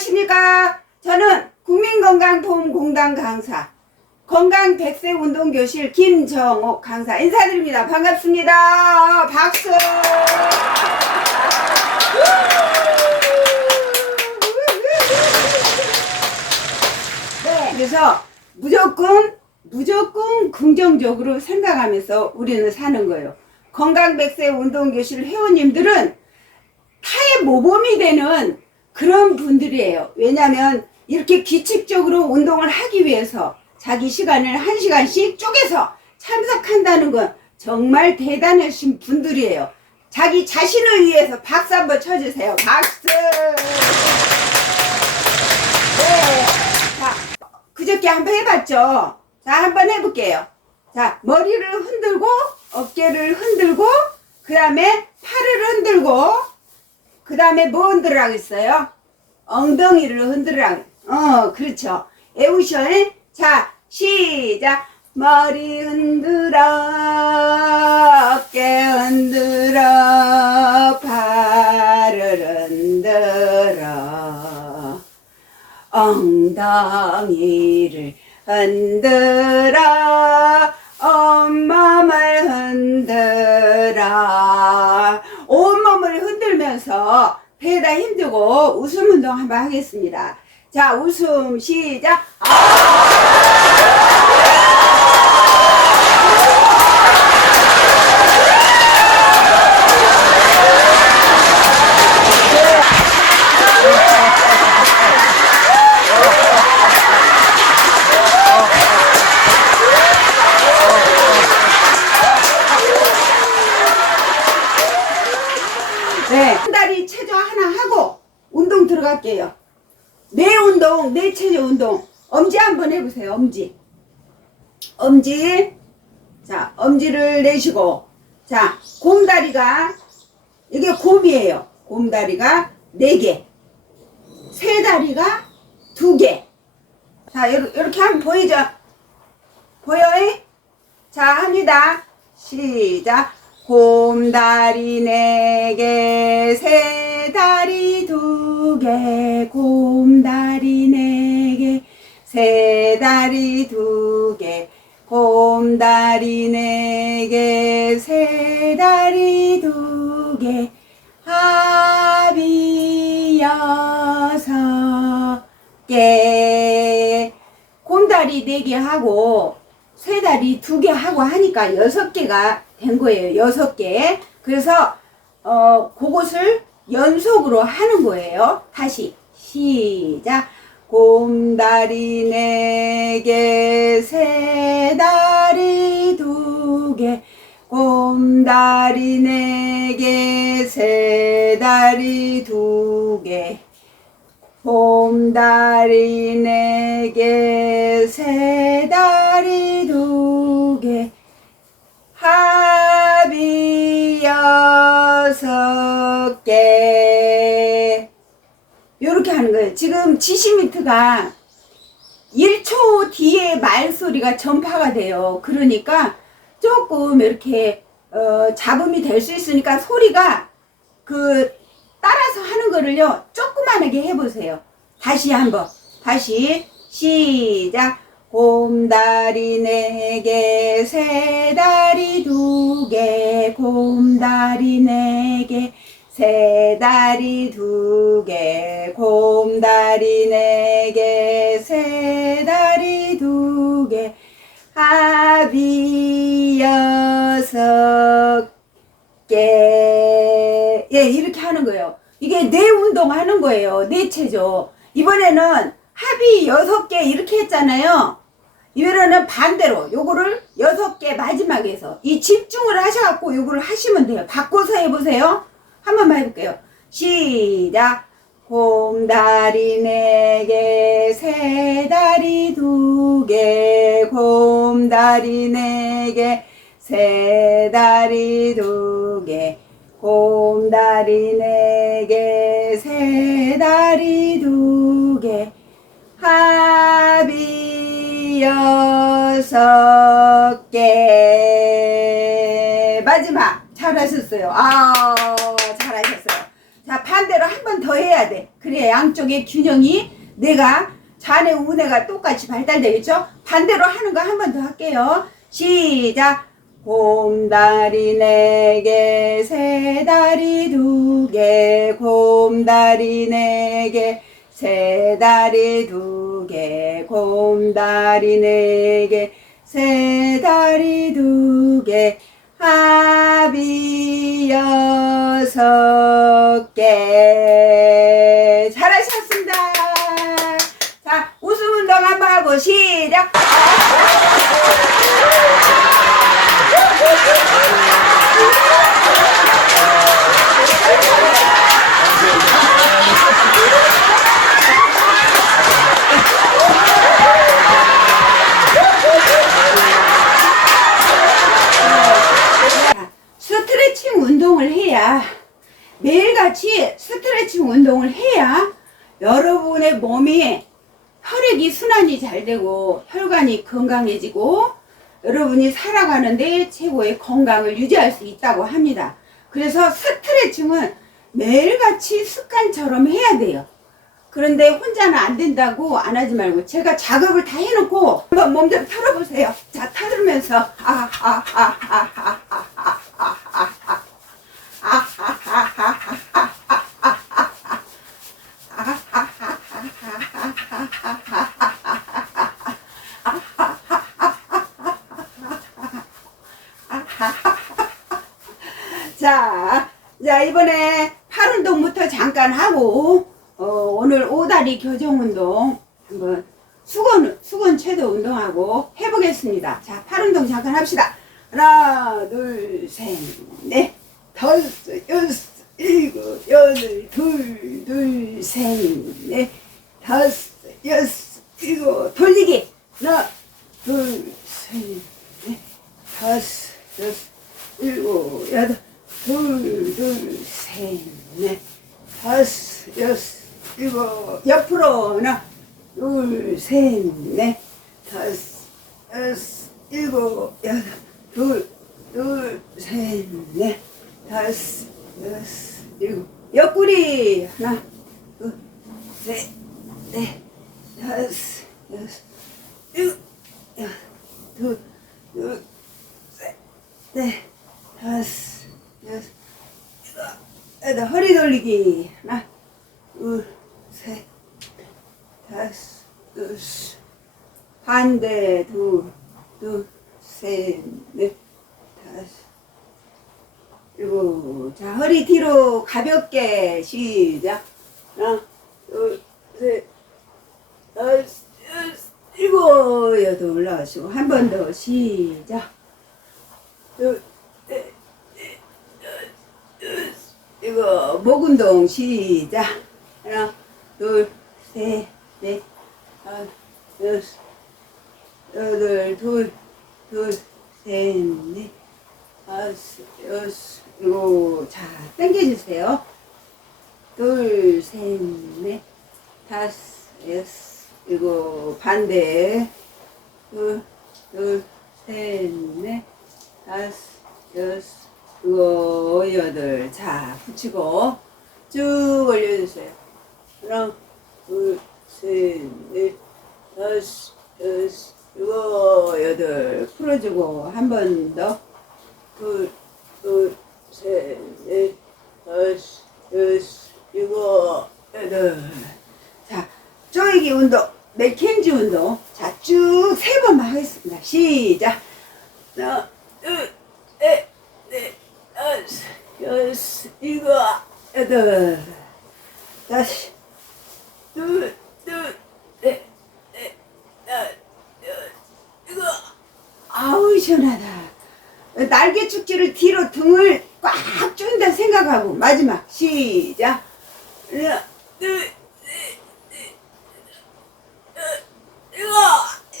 안녕하십니까. 저는 국민건강보험공단 강사, 건강 백세 운동 교실 김정옥 강사 인사드립니다. 반갑습니다. 박수! 네, 그래서 무조건, 무조건 긍정적으로 생각하면서 우리는 사는 거예요. 건강 백세 운동 교실 회원님들은 타의 모범이 되는 그런 분들이에요. 왜냐하면 이렇게 규칙적으로 운동을 하기 위해서 자기 시간을 한 시간씩 쪼개서 참석한다는 건 정말 대단하신 분들이에요. 자기 자신을 위해서 박수 한번 쳐주세요. 박수! 네. 자, 그저께 한번 해봤죠? 자, 한번 해볼게요. 자, 머리를 흔들고, 어깨를 흔들고, 그 다음에 팔을 흔들고, 그 다음에 뭐 흔들으라고 했어요? 엉덩이를 흔들으라고. 어, 그렇죠. 애우셔. 에? 자, 시작. 머리 흔들어, 어깨 흔들어, 팔을 흔들어. 엉덩이를 흔들어 온몸을 흔들어 흔들면서 배에다 힘주고 웃음 운동 한번 하겠습니다 자 웃음 시작 네. 들어갈게요. 내 운동, 내 체조 운동. 엄지 한번 해보세요. 엄지. 엄지. 자, 엄지를 내시고. 자, 곰다리가, 이게 곰이에요. 곰다리가 네개세 다리가 두개 자, 요- 요렇게 하면 보이죠? 보여요? 자, 합니다. 시작. 곰다리 네 개, 새 다리 두 개, 곰다리 네 개, 새 다리 두 개, 곰다리 네 개, 새 다리 두 개, 합이 여섯 개. 곰다리 네 개 하고 세 다리 두 개 하고 하니까 여섯 개가 된 거예요. 여섯 개. 그래서 어 그것을 연속으로 하는 거예요. 다시 시작. 곰다리 네 개, 세 다리 두 개. 곰다리 네 개, 세 다리 두 개. 봄다리 네 개, 새 다리 두 하는 거예요. 지금 지시미트가 1초 뒤에 말소리가 전파가 돼요. 그러니까 조금 이렇게 어, 잡음이 될 수 있으니까 소리가 그 따라서 하는 거를요 조그만하게 해보세요 다시 한번 다시 시작 곰다리 네 개, 새 다리 두 개, 곰다리 네 개, 새 다리 두 개, 곰다리 네 개, 새 다리 두 개, 합이 여섯 개. 예, 이렇게 하는 거예요. 이게 뇌 운동 하는 거예요. 뇌체조. 이번에는 합이 여섯 개 이렇게 했잖아요. 이번에는 반대로 요거를 여섯 개 마지막에 해서 이 집중을 하셔갖고 요거를 하시면 돼요. 바꿔서 해보세요. 한 번만 해볼게요. 시작. 곰다리 네 개, 새 다리 두 개, 곰다리 네 개, 새 다리 두 개, 곰다리 네 개, 새 다리 두 개, 합이 여섯 개. 마지막 잘하셨어요. 아, 잘 하셨어요. 자, 반대로 한 번 더 해야 돼. 그래야 양쪽의 균형이 내가 잔의 운해가 똑같이 발달되겠죠? 반대로 하는 거 한 번 더 할게요. 시작. 곰다리 네 개, 새 다리 두 개, 곰다리 네 개, 새 다리 두 개, 곰다리 네 개, 새 다리 두 개, 합이 여섯 개. 잘하셨습니다. 자, 웃음 운동 한번 하고 시작. 매일같이 스트레칭 운동을 해야 여러분의 몸이 혈액이 순환이 잘 되고 혈관이 건강해지고 여러분이 살아가는데 최고의 건강을 유지할 수 있다고 합니다. 그래서 스트레칭은 매일같이 습관처럼 해야 돼요. 그런데 혼자는 안 된다고 안 하지 말고 제가 작업을 다 해놓고 한번 몸좀 털어보세요. 자, 털으면서 아, 아, 아, 아, 아, 아, 아, 아, 아, 아. 자, 자 이번에 팔 운동부터 잠깐 하고 어, 오늘 오다리 교정 운동 한번 수건 수건 최도 운동하고 해보겠습니다. 자, 팔 운동 잠깐 합시다. 하나, 둘, 셋, 넷, 다섯, 여섯, 일곱, 여덟, 둘, 둘, 셋, 넷, 다섯, 여섯, 일곱, 돌리기. 하나, 둘, 셋, 넷, 다섯, 여섯, 일곱, 여덟, 둘, 둘, 셋, 넷, 다섯, 여섯, 일곱, 옆으로 하나, 둘, 셋, 넷, 다섯, 여섯, 일곱, 여덟, 둘, 둘, 셋, 넷, 다섯, 여섯, 일곱, 옆구리 하나, 둘, 셋, 넷, 다섯, 여섯, 일곱, 여덟, 둘, 둘, 셋, 넷, 다섯, 여섯, 일곱, 여덟, 허리 돌리기 하나, 둘, 셋, 다섯, 여섯, 반대 둘, 둘, 셋, 넷, 다섯, 일곱. 자, 허리 뒤로 가볍게 시작. 하나, 둘, 셋, 다섯, 여섯, 일곱. 여덟 올라가시고 한 번 더 시작. 둘, 셋, 일곱. 목 운동 시작. 하나, 둘, 셋, 넷, 다섯, 여섯, 여덟, 둘, 둘, 셋, 넷, 다섯, 여섯, 일곱. 자, 당겨주세요. 둘, 셋, 넷, 다섯, 여섯, 일곱. 반대. 둘, 둘, 셋, 넷, 다섯, 여섯, 일곱, 여덟. 자, 붙이고 쭉 올려주세요. 하나, 둘, 셋, 넷, 다섯, 여섯, 일곱, 여덟. 풀어주고 한 번 더. 둘, 둘, 셋, 넷, 다섯, 쪼이기 운동, 맥켄지 운동. 자, 쭉 세 번만 하겠습니다. 시작. 하나, 둘, 셋, 넷, 다섯, 여섯, 일곱, 여덟. 다시. 둘, 둘, 넷, 넷, 다섯, 여섯, 일곱. 아우, 시원하다. 날개 축지를 뒤로 등을 꽉 조인다 생각하고 마지막 시작 둘셋넷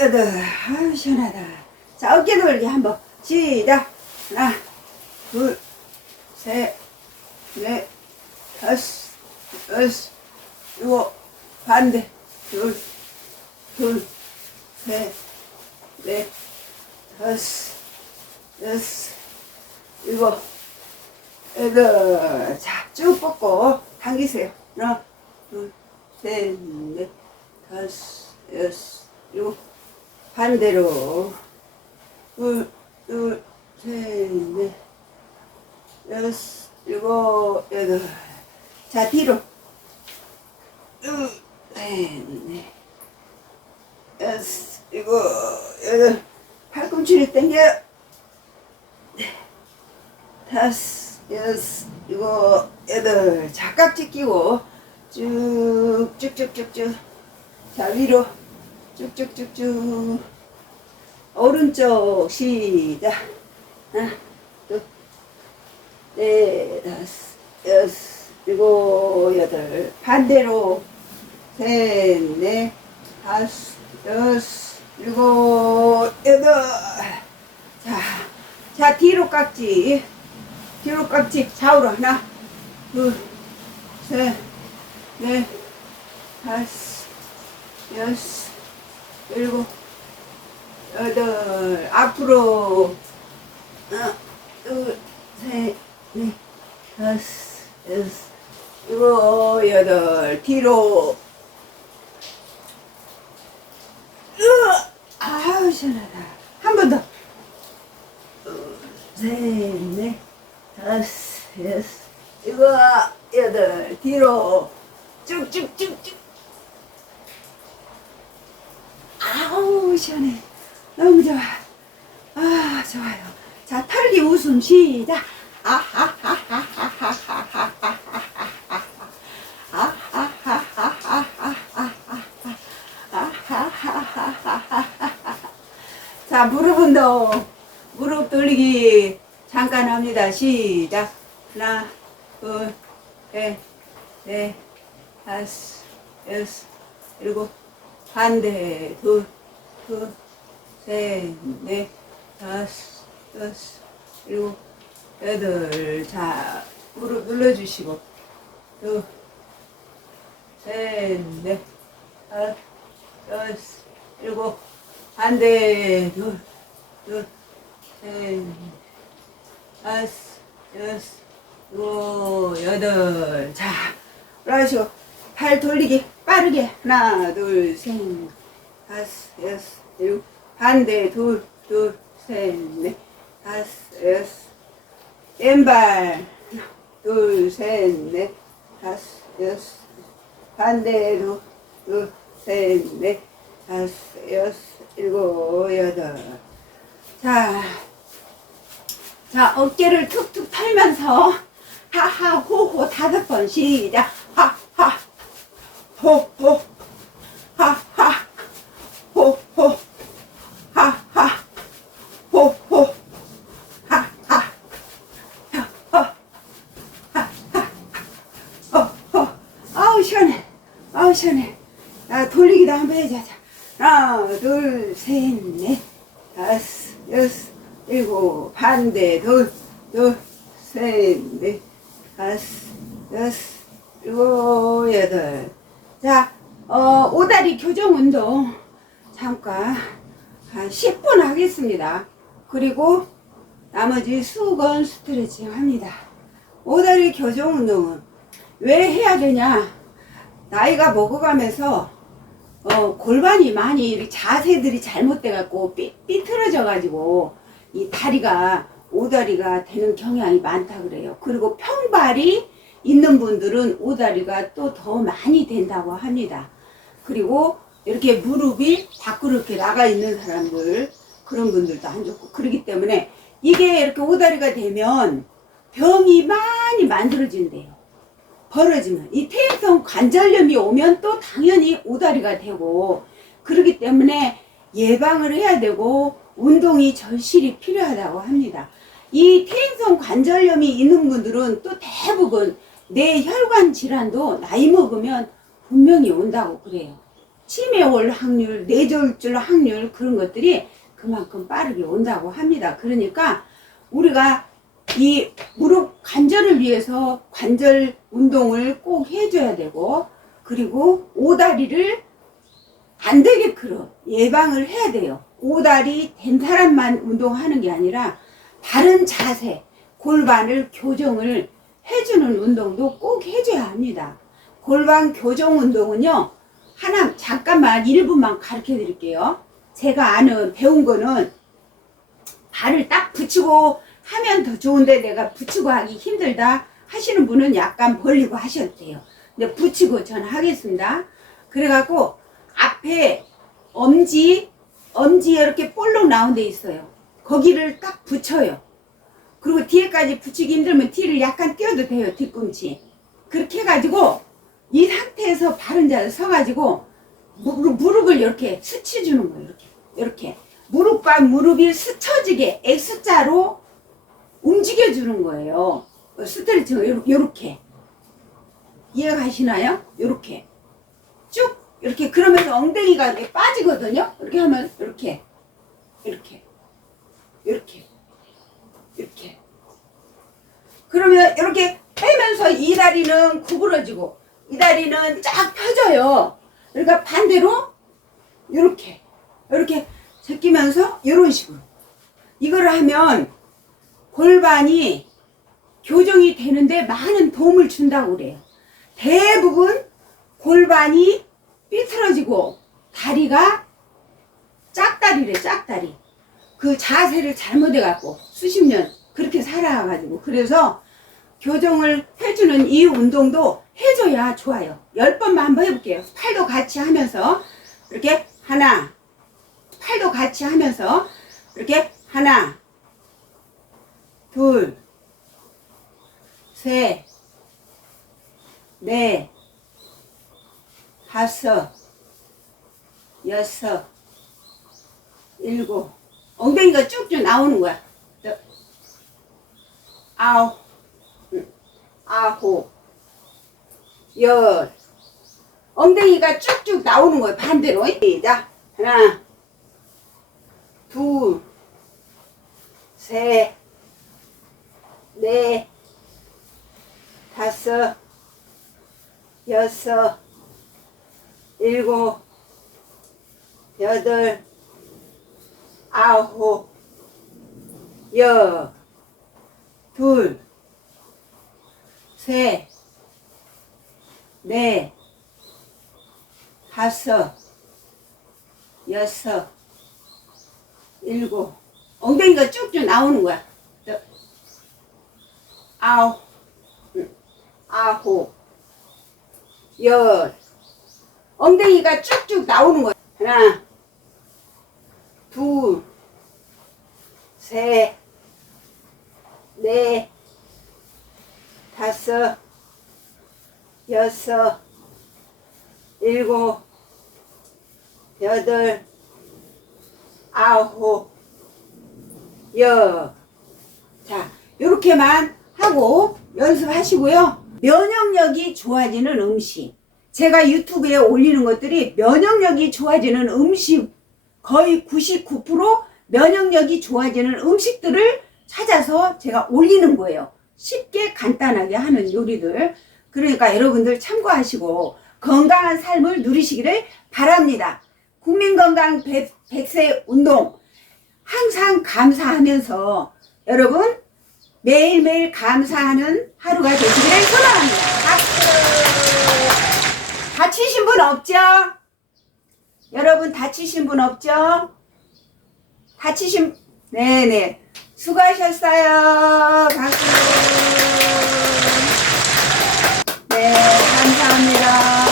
여덟 아유 시원하다 자 어깨 돌기 한번 시작 하나 둘셋넷 다섯 여섯 일곱 반대 둘 둘셋넷 다섯 여섯, 일곱. 자, 쭉 뻗고 당기세요. 하나, 둘, 셋, 넷, 다섯, 여섯, 일곱. 반대로. 둘, 둘, 셋, 넷, 여섯, 일곱, 여덟. 자, 뒤로. 둘, 셋, 넷, 여섯, 일곱, 여덟. 팔꿈치를 당겨. 다섯, 여섯, 일곱, 여덟. 자, 깍지 끼고 쭉, 쭉 쭉 쭉 쭉. 자, 위로 쭉 쭉 쭉 쭉. 오른쪽 시작. 하나, 둘, 넷, 다섯, 여섯, 일곱, 여덟. 반대로 셋, 넷, 다섯, 여섯, 일곱, 여덟. 자, 자 뒤로 깍지. 뒤로 깍지 좌우로 하나, 둘, 셋, 넷, 다섯, 여섯, 일곱, 여덟. 앞으로 하나, 둘, 셋, 넷, 다섯, 여섯, 일곱, 여덟. 뒤로 으아! 아우 시원하다. 한 번 더. 둘, 셋, 넷, 다섯, 여섯, 일곱, 여덟. 뒤로 쭉쭉쭉쭉. 아우 시원해. 너무 좋아. 아 좋아요. 자 털기 웃음 시작. 자 무릎 운동. 무릎 돌리기 잠깐 합니다. 시작. 하나, 둘, 셋, 넷, 다섯, 여섯, 일곱, 반대, 둘, 둘, 셋, 넷, 다섯, 여섯, 일곱, 여덟. 자, 무릎 눌러주시고, 둘, 셋, 넷, 다섯, 여섯, 일곱, 반대, 둘, 둘, 셋, 다섯, 여섯, 일곱, 여덟. 자, 올라가시고, 팔 돌리기 빠르게. 하나, 둘, 셋, 다섯, 여섯, 일곱, 반대, 둘, 둘, 셋, 넷, 다섯, 여섯. 왼발. 하나, 둘, 셋, 넷, 다섯, 여섯. 반대, 둘, 둘, 셋, 넷, 다섯, 여섯, 일곱, 여덟. 자, 자, 어깨를 툭툭 털면서 하하 호호 다섯 번 시작. 하하 호호 하하 호호 하하 호호 하하 호호 아우 시원해. 아우 시원해. 아, 돌리기도 한번 해자. 자. 하나, 둘, 셋, 넷, 다섯, 여섯, 일곱, 반대, 둘, 둘, 셋, 넷, 다섯, 여섯, 일곱, 여덟. 자, 어, 오다리 교정 운동 잠깐 한 10분 하겠습니다. 그리고 나머지 수건 스트레칭 합니다. 오다리 교정 운동은 왜 해야 되냐? 나이가 먹어가면서 어, 골반이 많이 자세들이 잘못돼갖고 삐, 삐뚤어져가지고 이 다리가 오다리가 되는 경향이 많다 그래요. 그리고 평발이 있는 분들은 오다리가 또 더 많이 된다고 합니다. 그리고 이렇게 무릎이 밖으로 이렇게 나가 있는 사람들 그런 분들도 안 좋고 그러기 때문에 이게 이렇게 오다리가 되면 병이 많이 만들어진대요. 벌어지면 이 퇴행성 관절염이 오면 또 당연히 오다리가 되고 그렇기 때문에 예방을 해야 되고 운동이 절실히 필요하다고 합니다. 이 퇴행성 관절염이 있는 분들은 또 대부분 뇌혈관 질환도 나이 먹으면 분명히 온다고 그래요. 치매 올 확률, 뇌졸줄 확률 그런 것들이 그만큼 빠르게 온다고 합니다. 그러니까 우리가 이 무릎 관절을 위해서 관절 운동을 꼭 해줘야 되고 그리고 오다리를 안 되게끔 예방을 해야 돼요. 오다리 된 사람만 운동하는 게 아니라 바른 자세, 골반을 교정을 해주는 운동도 꼭 해줘야 합니다. 골반 교정 운동은요. 하나 잠깐만 1분만 가르쳐 드릴게요. 제가 아는 배운 거는 발을 딱 붙이고 하면 더 좋은데 내가 붙이고 하기 힘들다 하시는 분은 약간 벌리고 돼요. 근데 붙이고 저는 하겠습니다. 그래갖고 앞에 엄지, 엄지 이렇게 볼록 나온 데 있어요. 거기를 딱 붙여요. 그리고 뒤에까지 붙이기 힘들면 뒤를 약간 띄워도 돼요. 뒤꿈치. 그렇게 해가지고 이 상태에서 바른 자세 서가지고 무릎, 무릎을 이렇게 스쳐주는 거예요. 이렇게. 이렇게. 무릎과 무릎이 스쳐지게 X자로 움직여주는 거예요. 스트레칭을 요렇- 요렇게. 이해가 가시나요? 요렇게. 쭉 이렇게 그러면서 엉덩이가 이렇게 빠지거든요. 이렇게 하면 이렇게. 이렇게. 이렇게. 이렇게. 그러면 이렇게 빼면서 이 다리는 구부러지고 이 다리는 쫙 펴져요. 그러니까 반대로 이렇게 이렇게 제끼면서 이런 식으로 이거를 하면 골반이 교정이 되는데 많은 도움을 준다고 그래요. 대부분 골반이 삐뚤어지고 다리가 짝다리래 짝다리. 그 자세를 잘못해갖고 수십 년 그렇게 살아가지고 그래서 교정을 해주는 이 운동도 해줘야 좋아요. 열 번만 한번 해볼게요. 팔도 같이 하면서 이렇게 하나, 팔도 같이 하면서 이렇게 하나, 둘, 셋, 넷, 다섯, 여섯, 일곱, 엉덩이가 쭉쭉 나오는 거야. 여- 아홉, 응, 아홉, 열. 엉덩이가 쭉쭉 나오는 거야. 반대로. 시작. 하나, 둘, 셋, 넷, 다섯, 여섯, 일곱, 여덟, 아홉, 열, 둘, 셋, 넷, 다섯, 여섯, 일곱, 엉덩이가 쭉쭉 나오는 거야. 여- 아홉, 응, 아홉, 열, 엉덩이가 쭉쭉 나오는 거야. 하나, 둘, 셋, 넷, 다섯, 여섯, 일곱, 여덟, 아홉, 열. 자, 요렇게만 하고 연습하시고요. 면역력이 좋아지는 음식. 제가 유튜브에 올리는 것들이 면역력이 좋아지는 음식 거의 99% 면역력이 좋아지는 음식들을 찾아서 제가 올리는 거예요. 쉽게 간단하게 하는 요리들. 그러니까 여러분들 참고하시고 건강한 삶을 누리시기를 바랍니다. 국민건강 100, 100세 운동 항상 감사하면서 여러분 매일매일 감사하는 하루가 되시기를 소망합니다. 다치신 분 없죠? 여러분 다치신 분 없죠? 다치신 네네 수고하셨어요. 박수. 네, 감사합니다.